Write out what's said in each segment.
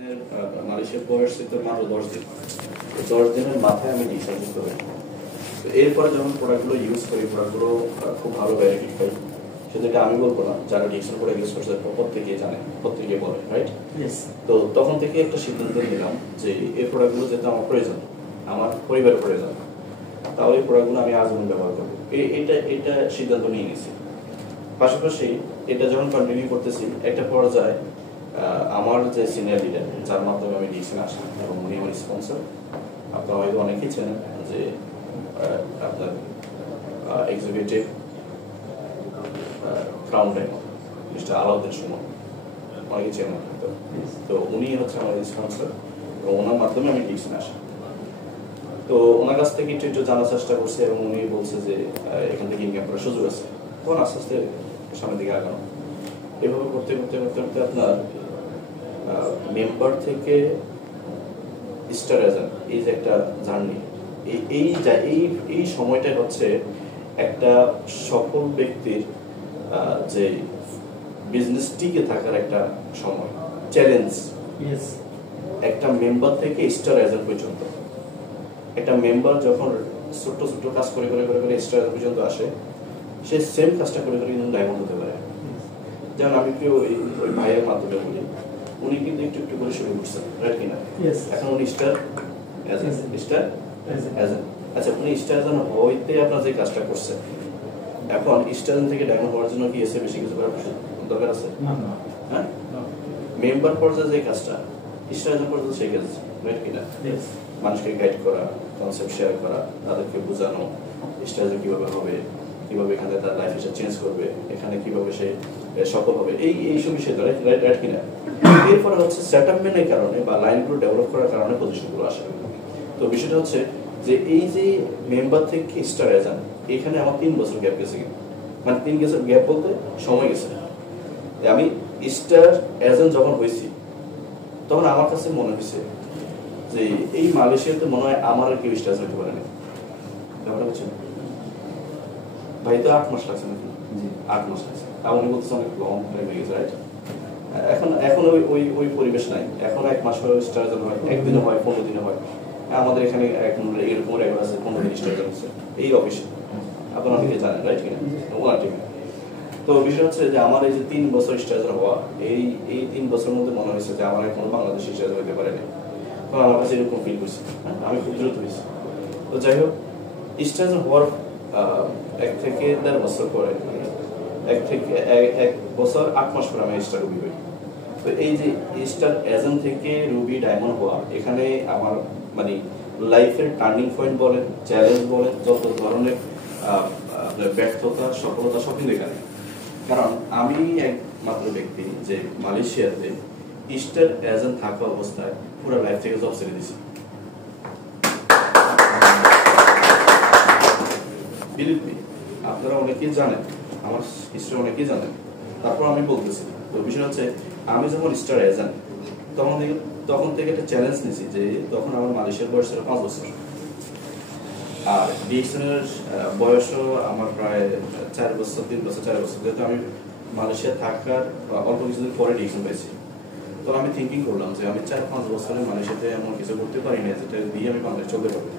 মালয়েশিয়ার বয়স তো মাত্র 10 দিন। 10 দিনের মাথায় আমি ডিসিশন নিতে পারি। তো এরপরে যখন প্রোডাক্টগুলো ইউজ করি, প্রোডাক্টগুলো খুব ভালো বেনিফিট পাই। সেটা আমি বলবো না, যারা ডিসিশন করে ইউজ করছে প্রত্যেকেই জানে, প্রত্যেকেই বলে, রাইট? তো তখন থেকে একটা সিদ্ধান্ত নিলাম যে এই প্রোডাক্টগুলো যেহেতু আমার প্রয়োজন, আমার পরিবারের প্রয়োজন, তাহলে এই প্রোডাক্টগুলো আমি আজীবন ব্যবহার করবো। এটা সিদ্ধান্ত নিয়ে নিয়েছি। পাশাপাশি এটা যখন কন্টিনিউ করতেছি, একটা পর্যায়ে আমার যে সিনিয়র লিডার, যার মাধ্যমে আমি ডিসিশন আসি এবং উনি আমার স্পন্সর, আপনারা হয়তো অনেকেই চেনেন যে আপনার executive founder mister Alauddin Suman, অনেকে চেনেন। তো উনি হচ্ছে আমার স্পন্সর এবং ওনার মাধ্যমে আমি ডিসিশন আসি। তো ওনার কাছ থেকে একটু জানার চেষ্টা করছে এবং উনি বলছে যে এখান থেকে ইনকাম করার সুযোগ আছে, তখন আস্তে আস্তে সামনের দিকে আগানো। এভাবে করতে করতে করতে করতে আপনার মেম্বার থেকে স্টার এজেন্ট, এই যে একটা জার্নি, এই সময়টা হচ্ছে একটা সফল ব্যক্তির যে বিজনেস টিকে থাকার একটা সময়, চ্যালেঞ্জ। একটা মেম্বার থেকে স্টার এজেন্ট পর্যন্ত, একটা মেম্বার যখন ছোট্ট ছোট্ট কাজ করে করে করে করে স্টার এজেন্ট পর্যন্ত আসে, সে সেম কাজটা করে করে কিন্তু ডায়মন্ড হতে পারে। যেমন আমি কি ওই ভাইয়ের মাধ্যমে বলি, উনি কিন্তু একটু একটু করে শুরু করছেন, রাইট কিনা? এখন উনি স্টার এজেন্ট। আচ্ছা, উনি স্টার এজেন্ট হইতে আপনার যে কাজটা করছেন, এখন স্টার এজেন্ট থেকে ডায়মন্ড হওয়ার জন্য কি এসে বেশি কিছু করার দরকার আছে? হ্যাঁ, মেম্বার পর্যায়ে যে কাজটা স্টার এজেন্ট পর্যায়ে সেই কাজ, রাইট কিনা? মানুষকে গাইড করা, কনসেপ্ট শেয়ার করা, তাদেরকে বোঝানো স্টার এজেন্ট কিভাবে হবে, কিভাবে এখানে তার লাইফ স্টাইল চেঞ্জ করবে, এখানে কিভাবে সে সফল হবে, এইসব বিষয়, রাইট কিনা? এরপরে হচ্ছে সেটলমেন্টের কারণে বা লাইনগুলো ডেভেলপ করার কারণে পজিশনগুলো আসে। তো বিষয়টা হচ্ছে যে এই যে মেম্বার থেকে স্টার এজেন্ট, এখানে আমার 3 বছর গ্যাপ গেছে। মানে 3 বছর গ্যাপ বলতে সময় গেছে। আমি স্টার এজেন্ট যখন হয়েছি, তখন আমার কাছে মনে হয়েছে যে এই মালয়েশিয়াতে মনে হয় আমার আর কেউ স্টার হতে পারেনি। ব্যাপারটা হচ্ছে ভাই তো 8 মাস লাগছে নাকি? 8 মাস লাগছে। উনি বলতেছে অনেক লং টাইম হয়ে গেছে, রাইট? এখন ওই পরিবেশ নাই। এখন 1 মাস হয় স্টার এজেন্ট হয়, একদিনে হয়, 15 দিনে হয়। আমাদের এখানে এখন এরকম রেকর্ড আছে 15 দিন স্টার এজেন্ট হচ্ছে এই অফিসে, আপনারা অনেকে জানেন, রাইট কিনা? ওনার টিমে। তো বিষয় হচ্ছে যে আমার এই যে 3 বছর স্টার এজেন্ট হওয়া, এই 3 বছরের মধ্যে মনে হয়েছে যে আমার এখন বাংলাদেশি স্টার এজেন্ট হতে পারেনি। তখন আমার কাছে এরকম ফিল করছি, আমি খুব দ্রুত হয়েছি। তো যাই হোক, স্টার এজেন্ট হওয়ার 1 থেকে 1.5 বছর পরে, 1 বছর 8 মাস পরে আমি স্টার রুবি হই। তো এই যে স্টার এজেন্ট থেকে রুবি ডায়মন্ড হওয়া, এখানে আমার মানে লাইফের টার্নিং পয়েন্ট বলেন, চ্যালেঞ্জ বলেন, যত ধরনের ব্যর্থতা, সফলতা সব কিন্তু এখানে। কারণ আমি একমাত্র ব্যক্তি যে মালয়েশিয়াতে স্টার এজেন্ট থাকা অবস্থায় পুরো লাইফ থেকে জব ছেড়ে দিয়েছি। বিলিভ মি, আপনারা অনেকেই জানেন, আমার হিস্ট্রি অনেকেই জানেন, তারপর আমি বলতেছি। তো বিষয় হচ্ছে আমি যখন স্টার এজেন্ট, তখন থেকে একটা চ্যালেঞ্জ নিয়েছি যে তখন আমার মালয়েশিয়ার বয়স ছিল 5 বছর, আর ডিএক্সএনের বয়সও আমার প্রায় 4 বছর, 3 বছর, 4 বছর। যেহেতু আমি মালয়েশিয়া থাকার অল্প কিছুদিন পরে ডিএক্সএন পেয়েছি, তো আমি থিঙ্কিং করলাম যে আমি 4-5 বছরে মালয়েশিয়াতে এমন কিছু করতে পারি না যেটা দিয়ে আমি বাংলাদেশ চলতে পারবো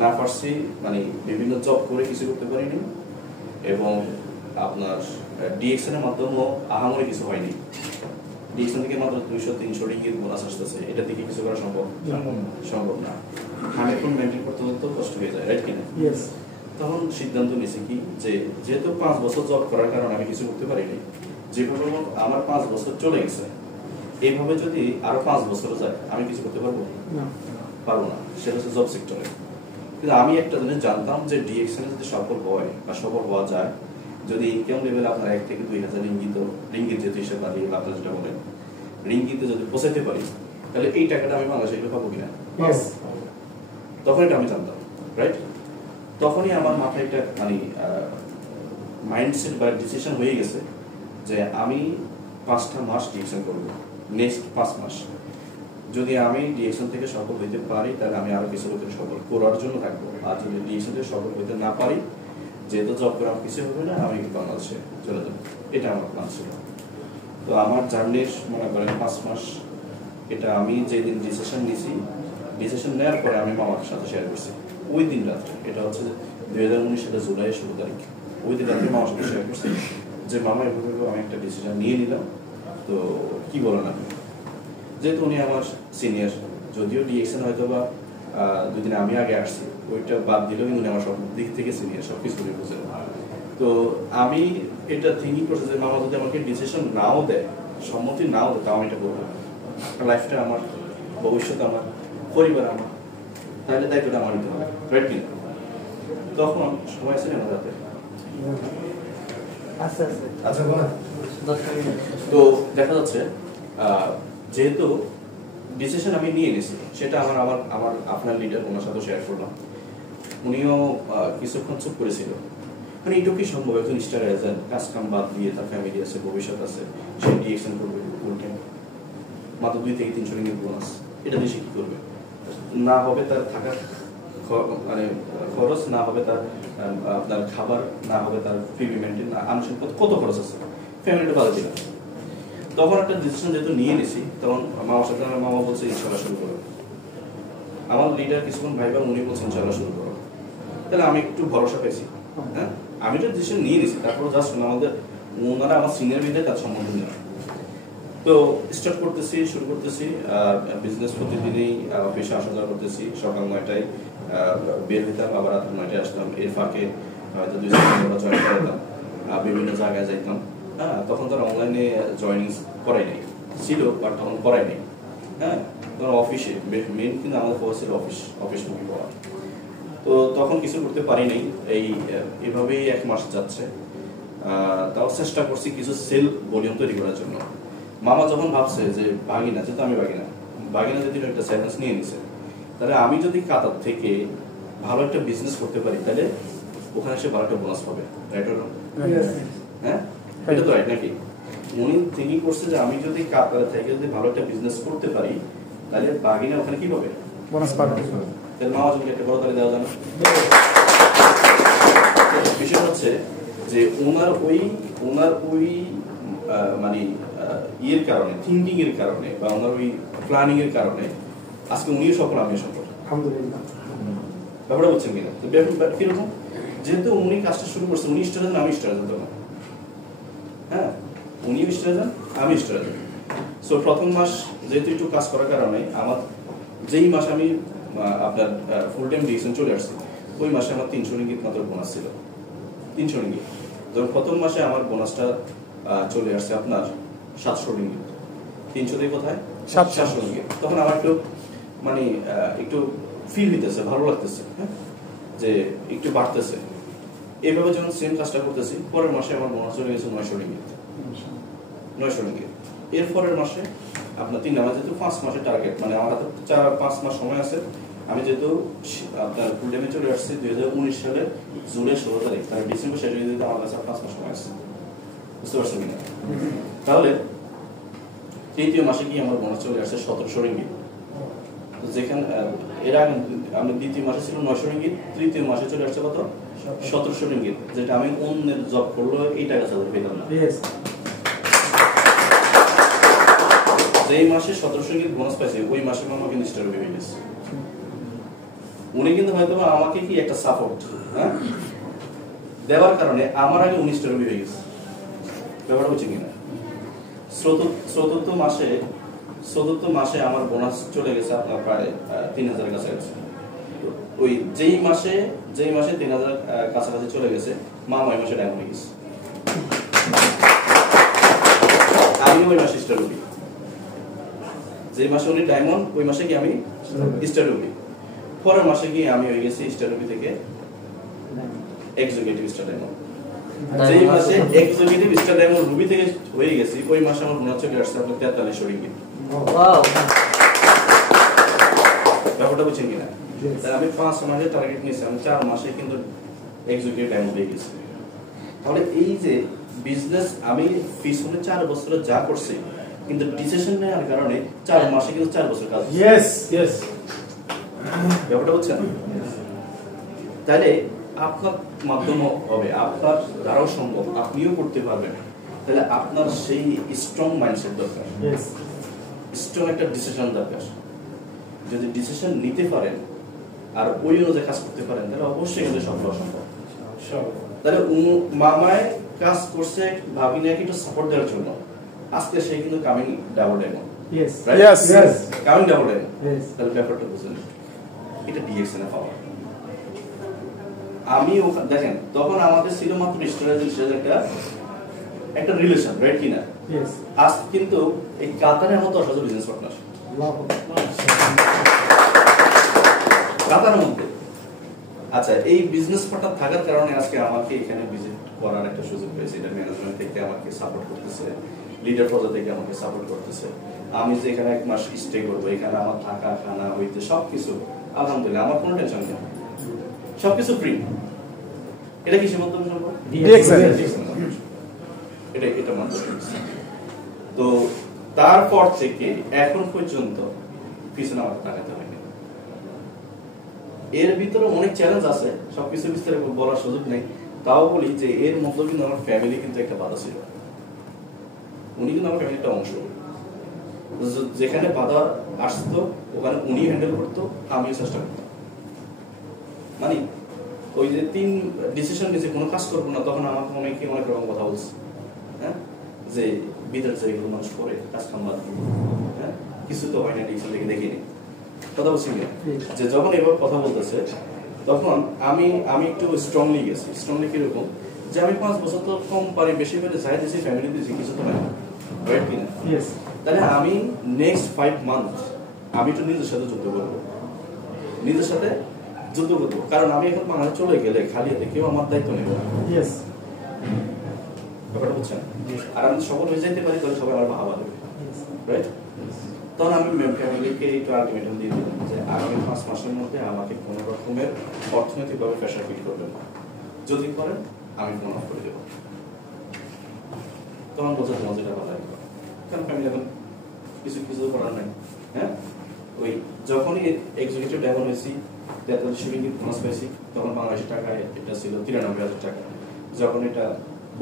না। পারছি, মানে বিভিন্ন জব করে কিছু করতে পারিনি, এবং আপনার ডিএক্সএনের মাধ্যমেও আহামরি কিছু হয়নি। ডিএক্সএন থেকে মাত্র 200-300 রিঙ্গিত বোনাস আসতেছে, এটা থেকে কিছু করা সম্ভব না। আমি এখন মেনটেন করতে হতো কষ্ট হয়ে যায়, রাইট কিনা? তখন সিদ্ধান্ত নিয়েছি কি, যে যেহেতু 5 বছর জব করার কারণে আমি কিছু করতে পারিনি, যেভাবে আমার 5 বছর চলে গেছে, এইভাবে যদি আরো 5 বছর যায় আমি কিছু করতে পারবো না। সেটা হচ্ছে জব সেক্টরে। কিন্তু আমি একটা জিনিস জানতাম যে ডিএক্সএন যদি সফল হয় বা সফল হওয়া যায়, যদি ইনকাম লেভেল আপনার 1 থেকে 2,000 রিঙ্গিত যেহেতু হিসেবে বাড়িয়ে আপনার যেটা বলেন রিঙ্গিতে যদি পৌঁছাতে পারি, তাহলে এই টাকাটা আমি বাংলাদেশে পাবো কিনা, তখন এটা আমি জানতাম, রাইট? তখনই আমার মাথায় একটা মানে মাইন্ডসেট বা ডিসিশন হয়ে গেছে যে আমি 5টা মাস ডিএক্সএন করবো। নেক্সট 5 মাস যদি আমি ডিএক্সএন থেকে সফল হইতে পারি, তাহলে আমি আরো কিছু লোকের সফল করার জন্য থাকবো। আর যদি ডিএক্সএন থেকে সফল হইতে না পারি, যেহেতু জব করে আমার কিছু হবে না, আমি বাংলাদেশে চলে যাবো। এটা আমার প্ল্যান ছিল। তো আমার জার্নির মনে করেন 5 মাস এটা আমি যেদিন ডিসিশন নিছি, ডিসিশন নেওয়ার পরে আমি মামার সাথে শেয়ার করছি ওই দিন রাত্রে। এটা হচ্ছে 2019 সালের জুলাই 16 তারিখ। ওই দিন রাত্রে মামার সাথে শেয়ার করছি যে মামা এভাবে আমি একটা ডিসিশন নিয়ে নিলাম, তো কি বলেন আপনি? যেহেতু উনি আমার সিনিয়র, যদিও ডিএক্সএন হয়তো বা 2 দিন আমি আগে আসছি, ওইটা বাদ দিলেও কিন্তু উনি আমার সব দিক থেকে সিনিয়র, সব কিছু বুঝে। তো আমি এটা থিঙ্কিং করছি যে মামা যদি আমাকে ডিসিশন নাও দেয়, সম্মতি নাও দেয়, তাও আমি এটা করবো। লাইফটা আমার, ভবিষ্যৎ আমার, পরিবার আমার, তাহলে দায়িত্বটা আমার নিতে হবে, রাইট কি? তখন সময় আছে না রাতে? আচ্ছা, তো দেখা যাচ্ছে যেহেতু ডিসিশন আমি নিয়ে নিয়েছি, সেটা আমার আমার আমার আপনার লিডার ওনার সাথে শেয়ার করলাম। উনিও কিছুক্ষণ চুপ করেছিল, মানে এইটুকু কি সম্ভব একজন স্টার এজেন্ট কাজ কাম বাদ দিয়ে, তার ফ্যামিলি আছে, ভবিষ্যৎ আছে, সে ডিএকশন করবে ফুল টাইম, মাত্র 2 থেকে 300 রিঙ্গিত বোনাস, এটা দিয়ে সে কি করবে? না হবে তার থাকার মানে খরচ, না হবে তার আপনার খাবার, না হবে তার ফিবি মেনটেন, আনুষঙ্গিক কত খরচ আছে, ফ্যামিলিটা বাদ দিলাম। তখন একটা ডিসিশন যেহেতু নিয়ে নিছি, তখন মামার সাথে মামা বলছে ইনশাল্লাহ শুরু করো। আমার লিডার কিছুক্ষণ ভাইবা, উনি বলছেন ইনশাল্লাহ শুরু করো। তাহলে আমি একটু ভরসা পেয়েছি। হ্যাঁ, আমি তো ডিসিশন নিয়ে নিছি, তারপর জাস্ট আমাদের ওনারা আমার সিনিয়র লিডার তার সম্বন্ধ নেই। তো স্টার্ট করতেছি, শুরু করতেছি বিজনেস। প্রতিদিনই অফিসে আসা যাওয়া করতেছি, সকাল 9টায় বের হইতাম, আবার রাত 9টায় আসতাম। এর ফাঁকে হয়তো 2 ঘন্টা জয়েন করতাম, বিভিন্ন জায়গায় যাইতাম। হ্যাঁ, তখন তার অনলাইনে জয়েনিং করাই নেই, ছিল বাট তখন করাই নেই। হ্যাঁ, তখন অফিসে মেন কিন্তু আমাদের ফোকাস ছিল অফিস মুভি করা। তো তখন কিছু করতে পারি নাই, এইভাবেই 1 মাস যাচ্ছে। তাও চেষ্টা করছি কিছু সেল ভলিউম তৈরি করার জন্য। মামা যখন ভাবছে যে ভাগিনা, যেহেতু আমি ভাগিনা যদি একটা চ্যালেঞ্জ নিয়ে নিছে, তাহলে আমি যদি কাতার থেকে ভালো একটা বিজনেস করতে পারি, তাহলে ওখানে সে ভালো একটা বোনাস পাবে, রাইট? হ্যাঁ, এটা তো রাইট নাকি? উনি থিঙ্কিং করছে যে আমি যদি কাতার থেকে যদি ভালো একটা বিজনেস করতে পারি, তাহলে ভাগিনা ওখানে কি পাবে? বোনাস পাবে। তাহলে মামা যদি একটা বড় তালি দেওয়া যায় না? বিষয় হচ্ছে যে ওনার ওই মানে ইয়ের কারণে, থিঙ্কিং এর কারণে, বা ওনার ওই প্ল্যানিং এর কারণে আজকে উনিও সফল, আমিও সফল, আলহামদুলিল্লাহ। ব্যাপারটা বুঝছেন কিনা? তো ব্যাপার কিরকম, যেহেতু উনি কাজটা শুরু করছে, উনি স্টার এজেন্ট, আমি স্টার এজেন্ট না। হ্যাঁ, উনিও স্টার এজেন্ট, আমি স্টার এজেন্ট। সো প্রথম মাস যেহেতু একটু কাজ করার কারণে আমার, যেই মাস আমি আপনার ফুল টাইম ডিএকশন চলে আসছি, ওই মাসে আমার 300 রিঙ্গিত মাত্র বোনাস ছিল, 300 রিঙ্গিত। যখন প্রথম মাসে আমার বোনাসটা চলে আসছে আপনার 700 রিঙ্গিত, 300 থেকে কোথায় 700 রিঙ্গিত, তখন আমার একটু মানে একটু ফিল হইতেছে, ভালো লাগতেছে, হ্যাঁ, যে একটু বাড়তেছে। এইভাবে যখন সেম কাজটা করতেছি, পরের মাসে আমার বোনাস চলে গেছে 900 রিঙ্গিত, 900 রিঙ্গিত। এর পরের মাসে আপনার 3 মাস, যেহেতু 5 মাসের টার্গেট, মানে আমার হাতে 4-5 মাস সময় আছে। আমি যেহেতু আপনার ফুল টাইমে চলে আসছি 2019 সালের জুলাই 16 তারিখ, তার ডিসেম্বর শেষ হয়ে যেতে আমার কাছে 5 মাস সময় আছে, বুঝতে পারছেন কিনা? তাহলে তৃতীয় মাসে কি আমার বোনাস চলে আসছে 1700 রিঙ্গিত। যেখানে এর আগে আমি দ্বিতীয় মাসে ছিল 900 রিঙ্গিত, তৃতীয় মাসে চলে আসছে কত? 1700 রিঙ্গিত, যেটা আমি অন্যের জব করলেও এই টাকা চালাতে পেতাম না। যেই মাসে 1700 রিঙ্গিত বোনাস পাইছে, ওই মাসে মামা কিন্তু স্টার হয়ে গেছে। উনি কিন্তু হয়তো আমাকে কি একটা সাপোর্ট, হ্যাঁ, দেওয়ার কারণে আমার আগে 19 স্টার হয়ে গেছে। ব্যাপারটা হচ্ছে কিনা? চতুর্থ মাসে আমার বোনাস চলে গেছে আপনার প্রায় 3000 কাছাকাছি। ওই যেই মাসে 3000 কাছাকাছি চলে গেছে, মামা ওই মাসে ডায়মন্ড হয়ে গেছে, আমি ওই মাসে স্টার হই। যেই মাসে উনি ডায়মন্ড, ওই মাসে কি আমি স্টার হই। পরের মাসে গিয়ে আমি হয়ে গেছি স্টার রবি থেকে এক্সিকিউটিভ স্টার ডায়মন্ড। যেই মাসে এক্সিকিউটিভ স্টার ডায়মন্ড রুবি থেকে হয়ে গেছি, ওই মাসে আমার বোনাস চলে আসছে আপনার 4300 রিঙ্গিত। ওয়াও, ব্যাপারটা বুঝছেন কিনা? তাই আমি 5 মাসের টার্গেট নিয়েছি, আমি 4 মাসে কিন্তু এক্সিকিউটিভ ডায়মন্ড হয়ে গেছি। তাহলে এই যে বিজনেস আমি পিছনে 4 বছরে যা করছি, কিন্তু ডিসিশন নেওয়ার কারণে 4 মাসে কিন্তু 4 বছর কাজ। ইয়েস, ব্যাপারটা হচ্ছে না? তাহলে আপনার মাধ্যম হবে, আপনার দ্বারাও সম্ভব, আপনিও করতে পারবেন। তাহলে আপনার সেই স্ট্রং মাইন্ডসেট দরকার। স্ট্রং একটা ডিসিশন দরকার। যদি ডিসিশন নিতে পারেন আর ওই অনুযায়ী কাজ করতে পারেন তাহলে অবশ্যই কিন্তু সফল সম্ভব। তাহলে মামায় কাজ করছে ভাবি নাকি একটু সাপোর্ট দেওয়ার জন্য, আজকে সে কিন্তু coming double diamond. Coming double diamond. তাহলে ব্যাপারটা বুঝলেন, এটা ডিএক্সএন এ পাওয়া। আমি দেখেন তখন আমাদের ছিল মাত্র স্ট্র্যাটেজির একটা রিলেশন, রাইট কিনা? আজ কিন্তু এই কাতারের মতো অসাধু বিজনেস পার্টনার কাতারের মধ্যে। আচ্ছা, এই বিজনেস পার্টনার থাকার কারণে আজকে আমাকে এখানে ভিজিট করার একটা সুযোগ পেয়েছে। এটা ম্যানেজমেন্ট থেকে আমাকে সাপোর্ট করতেছে, লিডার পর্যায় থেকে আমাকে সাপোর্ট করতেছে। আমি যে এখানে 1 মাস স্টে করবো, এখানে আমার থাকা খানা হইতে সবকিছু আলহামদুলিল্লাহ, আমার কোনো টেনশন নেই, সবকিছু ফ্রি। এটা কিসের মাধ্যমে সম্ভব? এটা মাধ্যমে। তো তারপর থেকে এখন পর্যন্ত পিছনে আমাকে তাকাতে হয়নি। এর ভিতরে অনেক চ্যালেঞ্জ আছে, সবকিছু বিস্তারিত বলার সুযোগ নেই। তাও বলি যে এর মধ্যে কিন্তু আমার ফ্যামিলি কিন্তু একটা বাধা ছিল। উনি কিন্তু আমার ফ্যামিলির একটা অংশ। যেখানে বাধা আসতো ওখানে উনি হ্যান্ডেল করতো, আমিও চেষ্টা করতাম। মানে ওই যে 3 ডিসিশন নিয়েছে কোনো কাজ করবো না, তখন আমাকে অনেকে অনেক রকম কথা বলছে। হ্যাঁ, যে বিদেশ যেগুলো মানুষ করে কাজ কাম বাদ, হ্যাঁ কিছু তো হয় না, ডিসিশন থেকে দেখিনি। কথা বলছি না যে যখন এবার কথা বলতেছে তখন আমি একটু স্ট্রংলি গেছি। স্ট্রংলি কিরকম যে আমি 5 বছর তো কম পারি, বেশি পারি যাই দিয়েছি, ফ্যামিলি দিয়েছি, কিছু তো হয় না, রাইট কিনা? তাহলে আমি নেক্সট 5 মান্থ আমি একটু নিজের সাথে যুদ্ধ করবো, নিজের সাথে যুদ্ধ করবো। কারণ আমি এখন বাংলাদেশ চলে গেলে খালি হাতে কেউ আমার দায়িত্ব নেবে না। ব্যাপারটা বুঝছেন? আর আমি সফল হয়ে যেতে পারি তাহলে সবাই আমার ভাবা দেবে, রাইট? তখন আমি ফ্যামিলিকে একটু আলটিমেটাম দিয়ে দিলাম যে আগামী 5 মাসের মধ্যে আমাকে কোনো রকমের অর্থনৈতিকভাবে প্রেশার ফিল করবেন না, যদি করেন আমি ফোন অফ করে দেবো। তখন বলছে তোমার যেটা ভালো লাগবে, কারণ ফ্যামিলি এখন কিছু করার নাই। হ্যাঁ, ওই যখনই এক্সিকিউটিভ ডায়মন্ড হয়েছি 43 বোনাস পেয়েছি, তখন বাংলাদেশের টাকায় এটা ছিল 93,000 টাকা। যখন এটা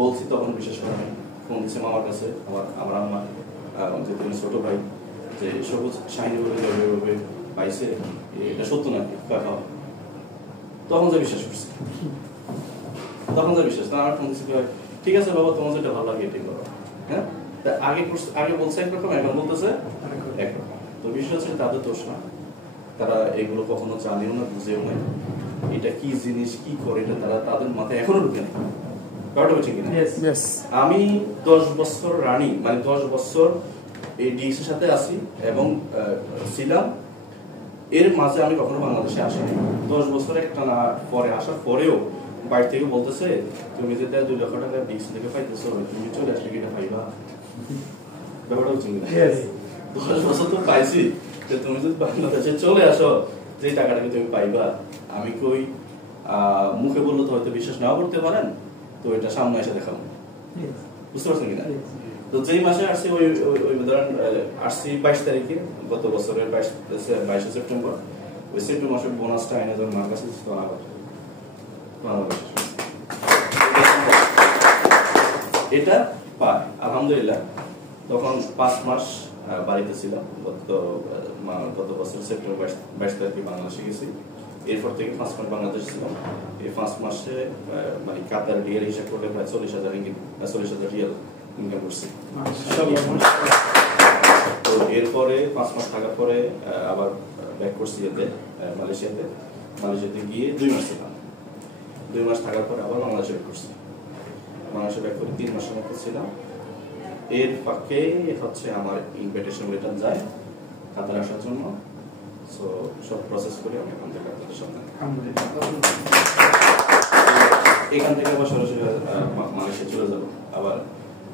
বলছি তখন বিশেষ করে আমি ফোন দিচ্ছি মামার কাছে, আমার আম্মা, যে তুমি ছোট ভাই, যে সবুজ শাহিনী ভাবে পাইছে, এটা সত্য নাকি? তখন যে বিশ্বাস করছে, আমার ফোন দিচ্ছি ঠিক আছে বাবা, তোমার যেটা ভালো লাগে এটাই করো। হ্যাঁ, আগে বলছে একরকম, এখন বলতেছে একরকম। তো বিষয় হচ্ছে তাদের দোষ না, তারা এগুলো কখনো জানেও না, বুঝেও না এটা কি জিনিস, কি করে, এটা তারা তাদের মাথায় এখনো ঢুকে নেই। আমি 10 বছর রানিং, মানে 10 বছর এই ডিএক্স এর সাথে আছি এবং ছিলাম। এর মাঝে আমি কখনো বাংলাদেশে আসিনি। 10 বছর একটা না পরে আসার পরেও বাইরে থেকে বলতেছে তুমি যেটা 2 লক্ষ টাকা ডিএক্স থেকে পাইতেছো, তুমি চলে আসলে কি এটা পাইবা? ব্যাপারটা হচ্ছে কিনা? 10 বছর তো পাইছি, তুমি যদি বাংলাদেশে চলে আসো যে টাকাটাকে তুমি পাইবা, আমি কই মুখে বললে তো হয়তো বিশ্বাস নাও করতে পারেন, তো এটা সামনে এসে দেখাবো। বুঝতে পারছেন কিনা? তো যেই মাসে আসছি ওই ধরেন আসছি 22 তারিখে, গত বছরের 22 সেপ্টেম্বর, ওই সেপ্টেম্বর মাসের বোনাসটা এনে যখন মার কাছে এটা পায় আলহামদুলিল্লাহ। তখন 5 মাস বাড়িতে ছিলাম। গত বছর সেপ্টেম্বর 22 তারিখে বাংলাদেশে গেছি। এরপর থেকে 5 মাস বাংলাদেশ ছিলাম। এই 5 মাসে মানে কাতার রিয়াল হিসাব করলে প্রায় 40,000 রিঙ্গিত, 40,000 রিয়াল ইনকাম করছি। তো এরপরে 5 মাস থাকার পরে আবার ব্যাক করছি মালয়েশিয়াতে গিয়ে 2 মাস ছিলাম। 2 মাস থাকার পরে আবার বাংলাদেশে ব্যাক করছি। বাংলাদেশে ব্যাক করে 3 মাসের মতো ছিলাম। এর ফাঁকে হচ্ছে আমার ইনভিটেশন লেটার যায় কাতার আসার জন্য। সো সব প্রসেস করে আমি এখান থেকে আপনাদের সামনে এখান থেকে আবার সরাসরি মালয়েশিয়া চলে যাব। আবার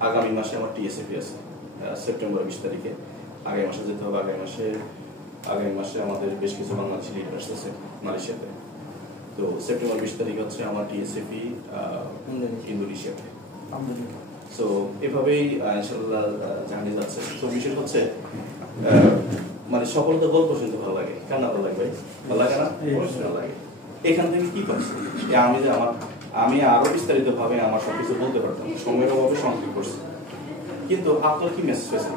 আগামী মাসে আমার টিএসএপি আছে সেপ্টেম্বর 20 তারিখে। আগামী মাসে যেতে হবে। আগামী মাসে আমাদের বেশ কিছু বাংলাদেশি লিডার আসতেছে মালয়েশিয়াতে। তো সেপ্টেম্বর 20 তারিখ হচ্ছে আমার টিএসএপি ইন্দোনেশিয়াতে। সো এভাবেই ইনশাআল্লাহ জার্নি যাচ্ছে। তো বিষয় হচ্ছে মানে সফলতার গল্প শুনতে ভালো লাগে, কেন ভালো লাগবে? ভালো লাগে না? অবশ্যই ভালো লাগে। এখান থেকে কি পাচ্ছি? আমি আরো বিস্তারিত ভাবে আমার সবকিছু বলতে পারতাম, সময়ের অভাবে সংক্ষেপ করছি। কিন্তু আপনার কি মেসেজ পেয়েছেন?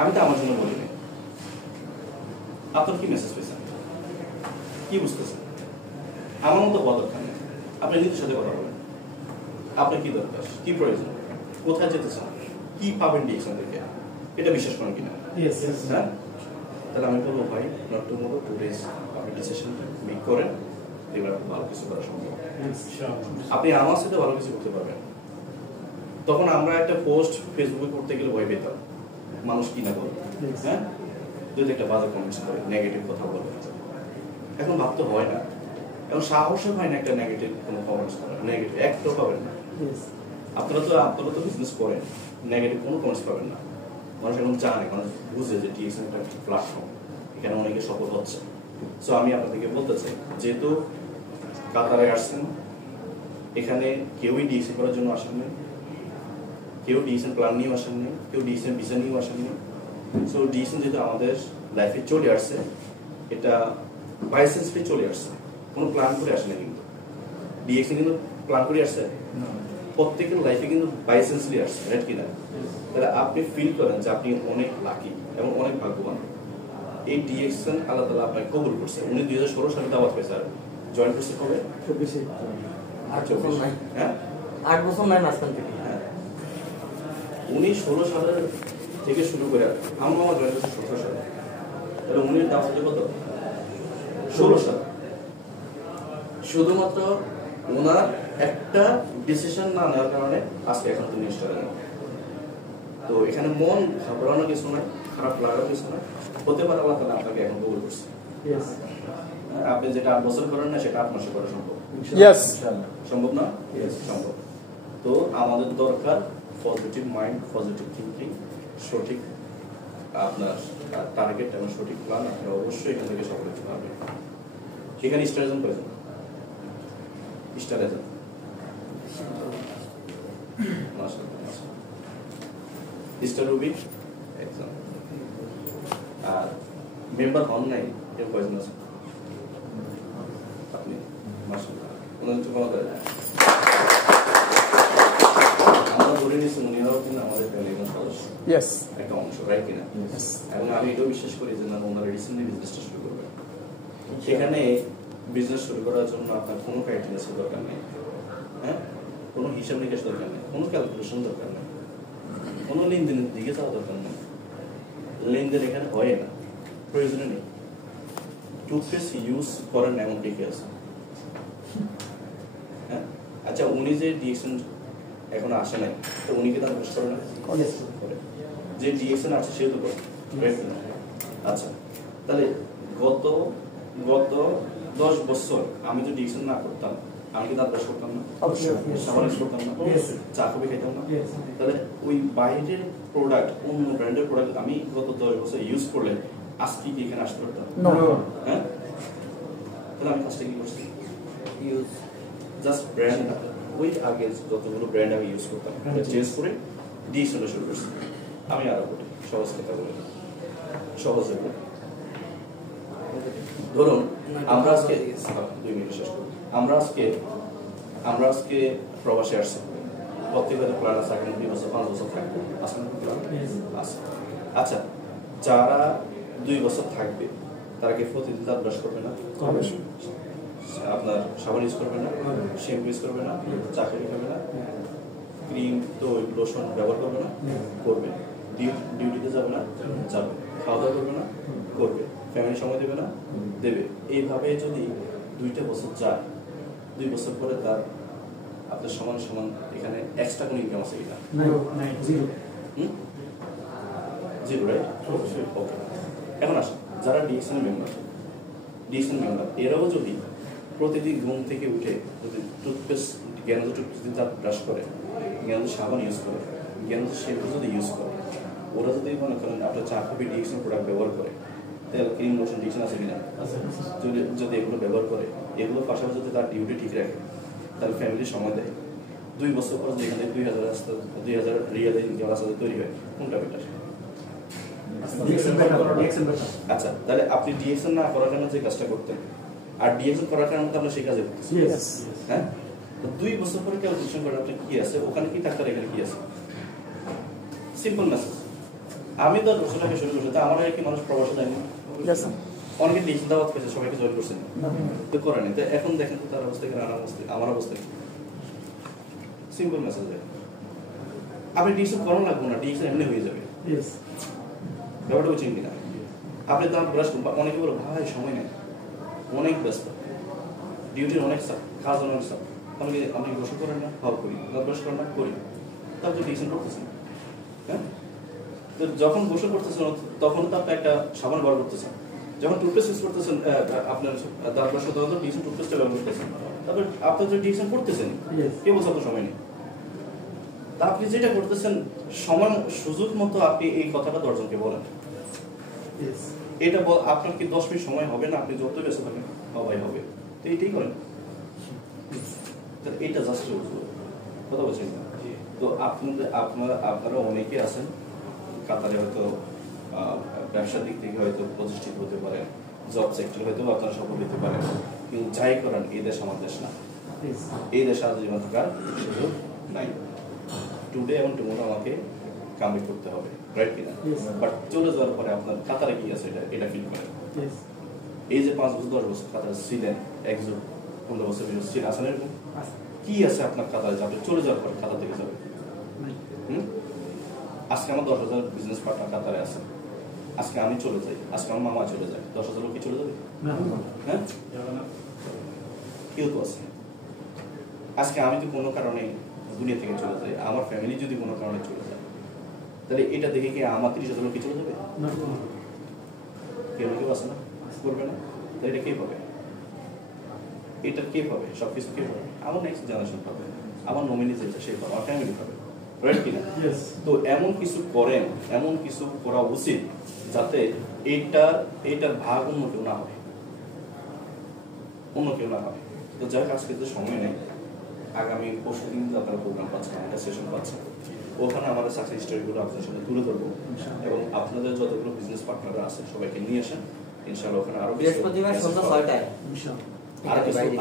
আমি তো আমার জন্য বলিনি। আপনার কি মেসেজ পেয়েছেন, কি বুঝতেছেন? আমার মতো হওয়া দরকার নেই, আপনি নিজের সাথে কথা বলেন। আপনার কি দরকার, কি প্রয়োজন, কোথায় যেতে চান, কি পাবেন ডিএক্সন থেকে, এটা বিশ্বাস করেন কিনা? হ্যাঁ, তাহলে আমি বলবো ভাই নট টুমরো, টুডেজ আপনি ডিসিশনটা মেক করেন, এবার ভালো কিছু করা সম্ভব। আপনি আমার সাথে ভালো কিছু করতে পারবেন। তখন আমরা একটা পোস্ট ফেসবুকে করতে গেলে ভয় পেতাম, মানুষ কি না বলবে, হ্যাঁ, যদি একটা বাজে কমেন্টস করে, নেগেটিভ কথা বলবে। এখন ভাবতে হয় না, এখন সাহসও হয় না একটা নেগেটিভ কোনো কমেন্টস করার, নেগেটিভ একটাও পাবেন না। আপনারা তো বিজনেস করেন, নেগেটিভ কোনো কমেন্টস পাবেন না। মানুষ এখন জানে, মানুষ বুঝে যে ডিএক্সএন একটা প্ল্যাটফর্ম, এখানে অনেকে সফল হচ্ছে। সো আমি আপনাদেরকে বলতে চাই, যেহেতু কাতারে আসছেন, এখানে কেউই ডিএক্সএন করার জন্য আসেননি, কেউ ডিএক্সএন প্ল্যান নিয়েও আসেননি, কেউ ডিএক্সএন ভিসা নিয়েও আসেননি। সো ডিএক্সএন যেহেতু আমাদের লাইফে চলে আসছে, এটা বাইসেন্সলি চলে আসছে, কোনো প্ল্যান করে আসেনি। কিন্তু ডিএক্সএন কিন্তু প্ল্যান করে আসছে, প্রত্যেকের লাইফে কিন্তু বাইসেন্সলি আসছে, রাইট কিনা? তাহলে আপনি ফিল করেন যে আপনি অনেক লাকি এবং অনেক ভাগ্যবান। এই ডিএক্সএন আল্লাহ তাআলা আপনাকে কবুল করছে। উনি 2016 সালে দাওয়াত পেয়েছে, আর জয়েন করছে কবে? 24 হ্যাঁ, 8 বছর নাই আসতেন থেকে। হ্যাঁ, উনি 16 সালের থেকে শুরু করে আমার জয়েন করছে 17 সালে। তাহলে উনি দাওয়াত কত? 16 সাল। শুধুমাত্র ওনার একটা ডিসিশন না নেওয়ার কারণে আজকে এখন তিনি স্টারে নেন। তো এখানে মন ঘাবড়ানোর কিছু নাই, খারাপ লাগার কিছু নাই, হতে পারে আল্লাহ তাআলা আপনাকে এখন কবুল করছে। আপনি যেটা 8 বছর করেন না, সেটা 8 মাসে করা সম্ভব। সম্ভব না? সম্ভব। তো আমাদের দরকার পজিটিভ মাইন্ড, পজিটিভ থিঙ্কিং, সঠিক আপনার টার্গেট এবং সঠিক প্ল্যান। আপনি অবশ্যই এখান থেকে সফল হতে পারবেন। এখানে স্টারেজন প্রয়োজন, স্টারেজন স্টার রুবি একজন, আর মেম্বার হন নাই কেউ কয়জন আছে? আপনি মাশাআল্লাহ, ওনাদের তো কোনো করে আমরা বলে নিচ্ছি উনিরাও কিন্তু আমাদের ফ্যামিলির সদস্য, একটা অংশ, রাইট কিনা? এবং আমি এটাও বিশ্বাস করি যে না, ওনারা রিসেন্টলি বিজনেসটা শুরু করবে। সেখানে বিজনেস শুরু করার জন্য আপনার কোনো ক্রাইটেরিয়া দরকার নেই, হ্যাঁ, কোনো হিসাব নিকাশ দরকার নেই, কোনো ক্যালকুলেশন দরকার নেই, কোনো লেনদেনের দিকে যাওয়া দরকার নেই। লেনদেন এখানে হয় না, প্রয়োজনে নেই। টুথপেস্ট ইউজ করেন এমন কে আছে? হ্যাঁ, আচ্ছা, উনি যে ডিএক্সএন এখন আসে নাই, তো উনি কি তার ইনভেস্ট করে না? যে ডিএক্সএন আছে সে তো করে। আচ্ছা, তাহলে গত 10 বছর আমি যদি ডিএক্সএন না করতাম, আমি কি দাঁত করতাম না? সাবান করতাম না? চা কফি খাইতাম না? তাহলে ওই বাইরের প্রোডাক্ট, অন্য ব্র্যান্ডের প্রোডাক্ট আমি গত 10 বছর ইউজ করলে আজকে কি এখানে আসতে পারতাম? হ্যাঁ, তাহলে আমি ফার্স্টে কি করছি? ইউজ জাস্ট ব্র্যান্ড, ওই আগে যতগুলো ব্র্যান্ড আমি ইউজ করতাম চেঞ্জ করে ডিএক্সএনটা শুরু করছি। আমি আরো বলি, সহজ কথা বলি, সহজ বলি। ধরুন আমরা আজকে 2 মিনিট শেষ করি। আমরা আজকে প্রবাসে আসছি, প্রত্যেকের প্ল্যান আছে আগামী 2 বছর 5 বছর থাকবে, আছে না? আছে। আচ্ছা, যারা 2 বছর থাকবে তারা কি প্রতিদিন দাঁত ব্রাশ করবে না? আপনার সাবান ইউজ করবে না? শ্যাম্পু ইউজ করবে না? চা কফি খাবে না? ক্রিম তো লোশন ব্যবহার করবে না? করবে। ডিউটিতে যাবে না? যাবে। খাওয়া দাওয়া করবে না? করবে। ফ্যামিলি সময় দেবে না? দেবে। এইভাবে যদি 2টা বছর যায়, 2 বছর পরে তার আপনার সমান সমান এখানে এক্সট্রা কোনো ইনকাম আছে কিনা? Zero, right? ওকে। এখন আসুন, যারা ডিএক্সএন মেম্বার এরাও যদি প্রতিদিন ঘুম থেকে উঠে যদি টুথপেস্ট, জ্ঞানজ টুথপেস্ট দাঁত ব্রাশ করে, জ্ঞানজ সাবান ইউজ করে, জ্ঞানজ শ্যাম্পু যদি ইউজ করে, ওরা যদি মনে করেন আপনার চা কফি ডিএক্সএন প্রোডাক্ট ব্যবহার করে, তেল ক্রিম লোশন ডিএক্সএন আছে কিনা, যদি এগুলো ব্যবহার করে, এগুলোর পাশাপাশি যদি তার ডিউটি ঠিক রাখে, তার ফ্যামিলির সময় দেয়, 2 বছর পর যেখানে 2000 রিয়াল ইনকাম রাস্তা তৈরি হয়, কোনটা বেটার? আচ্ছা, তাহলে আপনি ডিএক্সএন না করার কারণে যে কাজটা করতেন, আর ডিএক্সএন করার কারণে তো আমরা সেই কাজে করতেছি, হ্যাঁ? তো 2 বছর পরে ক্যালকুলেশন করেন আপনি কি আছে, ওখানে কি থাকতে, এখানে কি আছে। সিম্পল মেসেজ, আমি 10 বছর আগে শুরু করছি, তা আমার আগে কি মানুষ প্রবাসে যায়নি? অনেকে ডিজিটাল দাওয়াত পেয়েছে, সবাইকে জয়েন করছেন, তো করেনি। তো এখন দেখেন তো তার অবস্থা কি, আমার অবস্থা, আমার অবস্থা কি। সিম্পল মেসেজ দেয়, আপনি ডিজিটাল করানো লাগবে না, ডিজিটাল এমনি হয়ে যাবে। ব্যাপারটা বুঝছেন কিনা? আপনি দাম ব্রাশ করুন, অনেকে বলো ভাই সময় নেই, অনেক ব্যস্ত, ডিউটির অনেক চাপ, কাজ অনেক চাপ, আপনি আপনি গোসল করেন না? ভাব করি। দাঁত ব্রাশ করেন না? করি। তারপর ডিজিটাল করতেছেন, হ্যাঁ? তো যখন গোসল করতেছেন তখন তো আপনি একটা সাবান ব্যবহার করতেছেন, যখন টুথপেস্ট ইউজ করতেছেন আপনার দাঁত ব্রাশ করতে তখন ডিজিটাল টুথপেস্টটা ব্যবহার করতেছেন, তারপর আপনি তো ডিজিটাল করতেছেন, কে বলছে আপনার সময় নেই? তা আপনি যেটা করতেছেন সময় সুযোগ মতো আপনি এই কথাটা 10 জনকে বলেন। এটা আপনার কি 10 মিনিট সময় হবে না? আপনি যত ব্যস্ত থাকেন সবাই হবে, তো এইটাই করেন। এটা জাস্ট কথা বলছেন। তো আপনারা অনেকে আছেন কাতারে, হয়তো ব্যবসার দিক থেকে হয়তো প্রতিষ্ঠিত হতে পারে, জব সেক্টর হয়তো আপনারা সফল হতে পারেন, কিন্তু যাই করেন এই দেশ আমার দেশ না, এই দেশে আজীবন থাকার সুযোগ নাই। টুডে এবং টুমোরো আমাকে কামব্যাক করতে হবে, রাইট কিনা? বাট চলে যাওয়ার পরে আপনার কাতারে কি আছে এটা ফিল করেন। এই যে 5 বছর 10 বছর কাতারে ছিলেন, 1 যুগ 15 বছর ছিলেন, আসেন এরকম কি আছে আপনার কাতারে যাবে? চলে যাওয়ার পরে কাতার থেকে যাবে। আজকে আমার 10,000 বিজনেস পার্টনার কাতারে আছে, আজকে আমি চলে যাই, আজকে আমার মামা চলে যায়, 10,000 লোক কি চলে যাবে? হ্যাঁ, কেউ তো আছে। আজকে আমি যদি কোনো কারণে দুনিয়া থেকে চলে যাই, আমার ফ্যামিলি যদি কোনো কারণে চলে যায়, তাহলে এটা দেখে কি আমার 30,000 লোক কি চলে যাবে? কেউ কেউ আছে না, করবে না, তাহলে এটা কে পাবে? এটা কে পাবে? সবকিছু কে পাবে? আমার নেক্সট জেনারেশন পাবে, আমার নমিনি যেটা সে পাবে, আমার ফ্যামিলি পাবে, রাইট কিনা? তো এমন কিছু করেন, এমন কিছু করা উচিত যাতে এইটার ভাগ অন্য কেউ না হয়, অন্য কেউ না হয়। তো যাই হোক, আজকে তো সময় নেই, আগামী পরশু দিন আপনারা প্রোগ্রাম পাচ্ছেন, একটা সেশন পাচ্ছেন, ওখানে আমাদের সাকসেস স্টোরিগুলো আপনাদের সামনে তুলে ধরবো, এবং আপনাদের যতগুলো বিজনেস পার্টনাররা আছে সবাইকে নিয়ে আসেন ইনশাআল্লাহ। ওখানে আরো বৃহস্পতিবার সন্ধ্যা 6টায়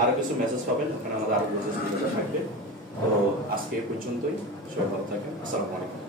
আরো কিছু মেসেজ পাবেন, ওখানে আমাদের আরো বিজনেস থাকবে। তো আজকে এই পর্যন্তই, সবাই ভালো থাকেন, আসসালামু আলাইকুম।